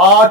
8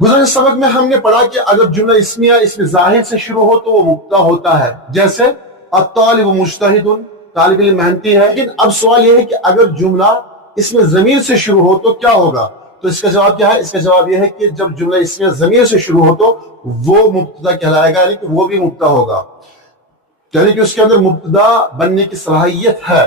گزشتہ سبق میں ہم نے پڑھا کہ اگر جملہ اسمیہ اس میں ظاہر سے شروع ہو تو وہ مبتدا ہوتا ہے، جیسے الطالب مجتہد، طالب علم محنتی ہے. لیکن اب سوال یہ ہے کہ اگر جملہ اس میں ضمیر سے شروع ہو تو کیا ہوگا؟ تو اس کا جواب کیا ہے؟ اس کا جواب یہ ہے کہ جب جملہ اس میں ضمیر سے شروع ہو تو وہ مبتدا کہلائے گا، یعنی کہ وہ بھی مبتدا ہوگا، یعنی کہ اس کے اندر مبتدا بننے کی صلاحیت ہے.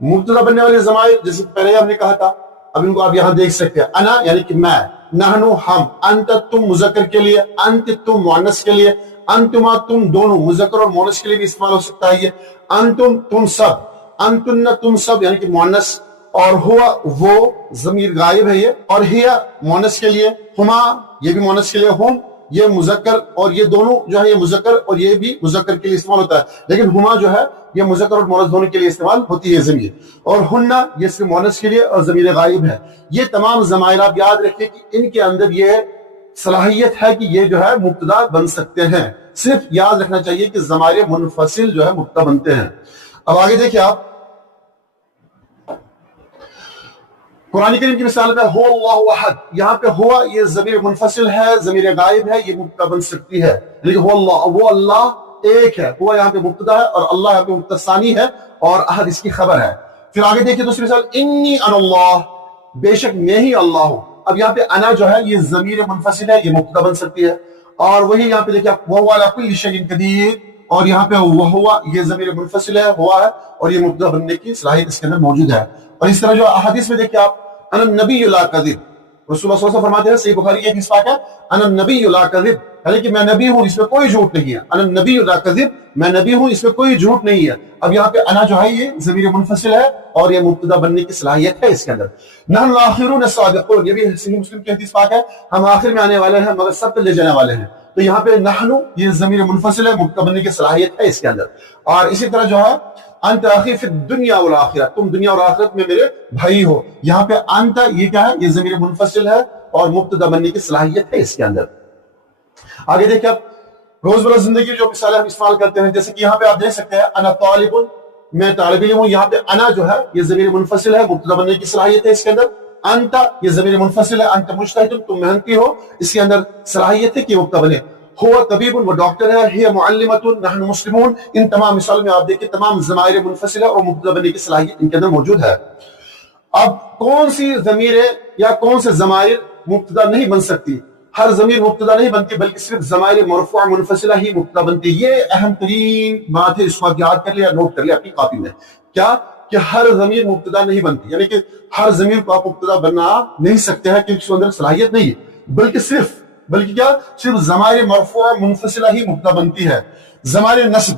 مبتدا بننے والے ضمائر جیسے پہلے ہم نے کہا تھا، اب ان کو آپ یہاں دیکھ سکتے ہیں. انا یعنی کہ میں، نحنو ہم، انت تم مذکر کے لیے، انت تم مؤنث کے لیے، انتما تم دونوں مذکر اور مؤنث کے لیے بھی استعمال ہو سکتا ہے یہ. انتم تم سب، انتن تم سب یعنی کہ مؤنث، اور ہوا وہ ضمیر غائب ہے یہ، اور ہیا مؤنث کے لیے، ہما یہ بھی مؤنث کے لیے، ہم یہ مذکر، اور یہ دونوں جو ہے یہ مذکر اور یہ بھی مذکر کے لیے استعمال ہوتا ہے، لیکن ہما جو ہے یہ مذکر اور مؤنث دونوں کے لیے استعمال ہوتی ہے ضمیر، اور ہنہ یہ صرف مؤنث کے لیے اور ضمیر غائب ہے. یہ تمام ضمائر آپ یاد رکھیں کہ ان کے اندر یہ صلاحیت ہے کہ یہ جو ہے مبتدا بن سکتے ہیں. صرف یاد رکھنا چاہیے کہ ضمائر منفصل جو ہے مبتدا بنتے ہیں. اب آگے دیکھیں آپ قرآن کریم کی مثال میں، ہو اللہ احد، یہاں پہ ہوا یہ ضمیر منفصل ہے، ضمیر غائب ہے، یہ مبتدا بن سکتی ہے، لیکن ہو اللہ، وہ اللہ ایک ہے، ہوا یہاں پہ مبتدا ہے اور اللہ یہاں پہ مبتدا ثانی ہے اور احد اس کی خبر ہے. پھر آگے دیکھیے دوسری مثال، انی انا اللہ، بے شک میں ہی اللہ ہوں. اب یہاں پہ انا جو ہے یہ ضمیر منفصل ہے، یہ مبتدا بن سکتی ہے، اور وہی یہاں پہ دیکھیے وَهُوَ عَلَىٰ كُلِّ شَيْءٍ قَدِيرٌ، اور یہاں پہ ہوا یہ ضمیر منفصل ہے، ہوا ہے، اور یہ مبتدا بننے کی صلاحیت اس کے اندر موجود ہے. اور اس طرح جو احادیث میں دیکھیے آپ، انا النبی لا کذب، رسول اللہ صلی اللہ علیہ وسلم فرماتے ہیں، صحیح بخاری کی حدیث پاک ہے، انا النبی لا کذب، یعنی کہ میں نبی ہوں اس میں کوئی جھوٹ نہیں ہے. انا النبی لا کذب، میں نبی ہوں اس میں کوئی جھوٹ نہیں ہے. اب یہاں پہ انا جو ہے یہ ضمیر منفصل ہے اور یہ مبتدا بننے کی صلاحیت ہے اس کے اندر. نحن الاخرون السابقون، یہ بھی صحیح مسلم کی حدیث پاک ہے، ہم آخر میں آنے والے ہیں مگر سب لے جانے والے ہیں. تو یہاں پہ نحن یہ ضمیر منفصل ہے، مبتدا بننے کی صلاحیت ہے اس کے اندر. اور اسی طرح جو ہے انت اخی فی الدنیا والآخرہ، تم دنیا اور آخرت میں میرے بھائی ہو. یہاں پہ انت یہ کیا ہے؟ یہ ضمیر منفصل ہے اور مبتدا بننے کی صلاحیت ہے اس کے اندر. آگے دیکھیں آپ روزمرہ زندگی جو مثالیں ہم استعمال کرتے ہیں، جیسے کہ یہاں پہ آپ دیکھ سکتے ہیں انا طالب، میں طالب علم ہوں. یہاں پہ انا جو ہے یہ ضمیر منفصل ہے، مبتدا بننے کی صلاحیت ہے اس کے اندر. انت یہ ضمیر منفصل ہے، انت مجتہد، تم محنتی ہو، اس کے اندر صلاحیت ہے کہ مبتدا بنے. ہوا طبیب، وہ ڈاکٹر ہے، ہی معلمۃ، نحن مسلمون. ان تمام مثال میں آپ دیکھیں تمام ضمائر منفصل ہے اور مبتدا بننے کی صلاحیت ان کے اندر موجود ہے. اب کون سی ضمیر یا کون سے ضمائر مبتدا نہیں بن سکتی؟ ہر ضمیر مبتدا نہیں بنتی بلکہ صرف ضمائر مرفوع منفصلہ ہی مبتدا بنتی. یہ اہم ترین بات ہے، اس کو آپ یاد کر لیا، نوٹ کر لیا اپنی کاپی میں. کیا کہ ہر ضمیر مبتدا نہیں بنتی، یعنی کہ ہر ضمیر کو آپ مبتدا بنا نہیں سکتے ہیں کیونکہ اس کے اندر صلاحیت نہیں ہے، بلکہ کیا صرف ضمائر مرفوع منفصلہ ہی مبتدا بنتی ہے. ضمائر نصب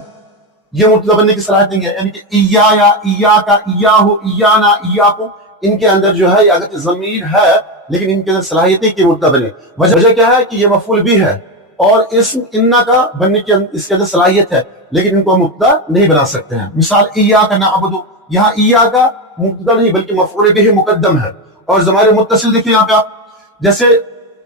یہ مبتدا بننے کی صلاحیت نہیں ہے، یعنی کہ ایایا، ایاکا، ایاہو، ایانا، ایاکو، ان کے اندر جو ہے یہ اگرچہ ضمیر ہے لیکن ان کے اندر صلاحیت ہے کہ مبتدا بنے. وجہ کیا ہے کہ یہ مفعول بھی ہے اور اسم انا کا بننے کی اس کے اندر صلاحیت ہے لیکن ان کو ہم مبتدا نہیں بنا سکتے ہیں. مثال ایاکا نعبد، یہاں ایاکا مبتدا نہیں بلکہ مفعول بھی مقدم ہے. اور ضمائر متصل دیکھیں یہاں پہ آپ، جیسے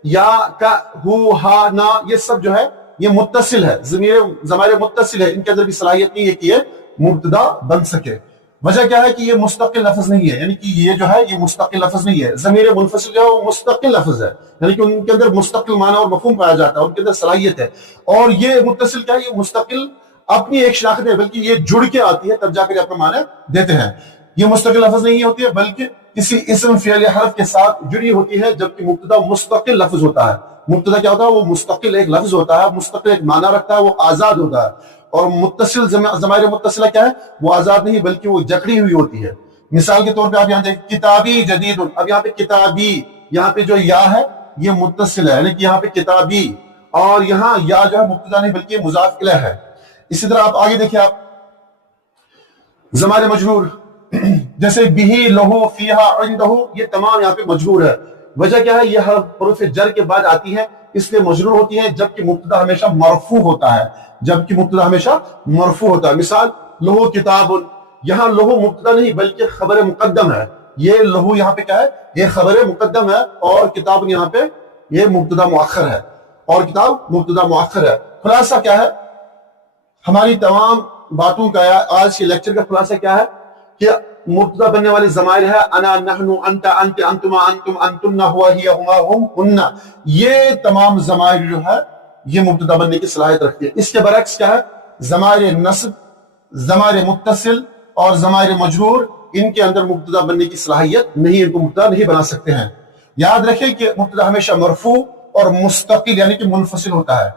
یا، کا، ہو، ہا، نا، یہ سب جو ہے یہ متصل ہے، ضمائر متصل ہے، ان کے اندر بھی صلاحیت نہیں ہے کہ یہ مبتدا بن سکے. وجہ کیا ہے کہ یہ مستقل لفظ نہیں ہے، یعنی کہ یہ جو ہے یہ مستقل لفظ نہیں ہے. ضمیر منفصل جو ہے وہ مستقل لفظ ہے، یعنی کہ ان کے اندر مستقل معنی اور مفہوم پایا جاتا ہے، ان کے اندر صلاحیت ہے. اور یہ متصل کیا ہے؟ یہ مستقل اپنی ایک شناخت ہے بلکہ یہ جڑ کے آتی ہے تب جا کر اپنا معنی دیتے ہیں. یہ مستقل لفظ نہیں ہوتی ہے بلکہ کسی اسم فعل یا حرف کے ساتھ جڑی ہوتی ہے، جبکہ مبتدا مستقل لفظ ہوتا ہے. مبتدا کیا ہوتا ہے؟ وہ مستقل ایک لفظ ہوتا ہے، مستقل ایک معنی رکھتا ہے، وہ آزاد ہوتا ہے. اور متصل ضمائر متصلہ کیا ہے؟ وہ آزاد نہیں بلکہ وہ جکڑی ہوئی ہوتی ہے. مثال کے طور پہ آپ یہاں دیکھیں کتابی جدید، اب یہاں پہ کتابی، یہاں پہ جو یا ہے یہ متصل ہے، یعنی کہ یہاں پہ کتابی، اور یہاں یا جو ہے مبتدا نہیں بلکہ مضاف الیہ ہے. اسی طرح آپ آگے دیکھیں آپ ضمائر مجرور، جیسے بہی، لہو، فیہا، عندہ، یہ تمام یہاں پہ مجرور ہے. وجہ کیا ہے؟ یہ حروف جر کے بعد آتی ہے اس لیے مجرور ہوتی ہے، جبکہ مبتدا ہمیشہ مرفوع ہوتا ہے. مثال لہو کتاب، یہاں لہو مبتدا نہیں بلکہ خبر مقدم ہے. یہ لہو یہاں پہ کیا ہے؟ یہ خبر مقدم ہے، اور کتاب یہاں پہ یہ مبتدا مؤخر ہے، اور کتاب مبتدا مؤخر ہے. خلاصہ کیا ہے ہماری تمام باتوں کا، آج کے لیکچر کا خلاصہ کیا ہے کہ مبتدا بننے والی ضمائر ہے انا نحن انت انت انتما انتم انتن ہوا ہی ہما ہم ہن، یہ تمام ضمائر جو ہے یہ مبتدا بننے کی صلاحیت رکھتی ہے. اس کے برعکس کیا ہے؟ ضمائر نصب، ضمائر متصل اور ضمائر مجرور، ان کے اندر مبتدا بننے کی صلاحیت نہیں، ان کو مبتدا نہیں بنا سکتے ہیں. یاد رکھیں کہ مبتدا ہمیشہ مرفوع اور مستقل یعنی کہ منفصل ہوتا ہے.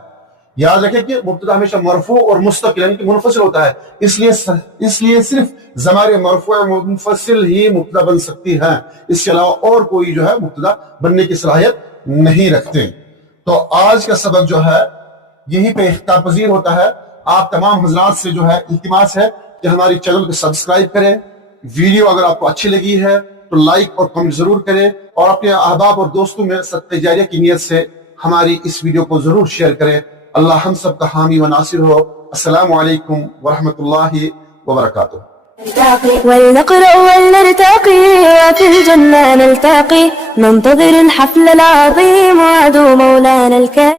یاد رکھیں کہ مبتدا ہمیشہ مرفوع اور مستقل یعنی کہ منفصل ہوتا ہے. اس لیے صرف ضمائر مرفوع اور منفصل ہی مبتدا بن سکتی ہیں، اس کے علاوہ اور کوئی جو ہے مبتدا بننے کی صلاحیت نہیں رکھتے. تو آج کا سبق جو ہے یہی پہ اختتام پذیر ہوتا ہے. آپ تمام حضرات سے جو ہے التماس ہے کہ ہماری چینل کو سبسکرائب کریں. ویڈیو اگر آپ کو اچھی لگی ہے تو لائک اور کمنٹ ضرور کریں، اور اپنے احباب اور دوستوں میں صدقہ جاریہ کی نیت سے ہماری اس ویڈیو کو ضرور شیئر کریں. اللہ ہم سب کا حامی و ناصر ہو. السلام علیکم ورحمۃ اللہ وبرکاتہ. ولنقرأ ولنرتقي وفي الجنة نلتقي، ننتظر الحفل العظيم وعدو مولانا الكريم.